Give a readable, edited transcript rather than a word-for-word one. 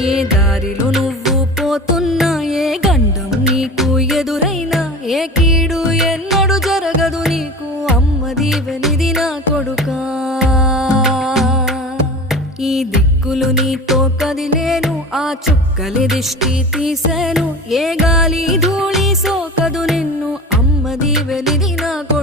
ఏ దారిలో నువ్వు పోతున్నా, ఏ గండం నీకు ఎదురైనా, ఏ కీడు ఎన్నడు జరగదు నీకు, అమ్మ దీవెనిది నా కొడుకా. ఈ దిక్కులు నీతో కదిలేను, ఆ చుక్కలి దిష్టి తీసేను, ఏ గాలి ధూళి సోకదు నిన్ను, అమ్మ దీవెనిది నా కొడుకా.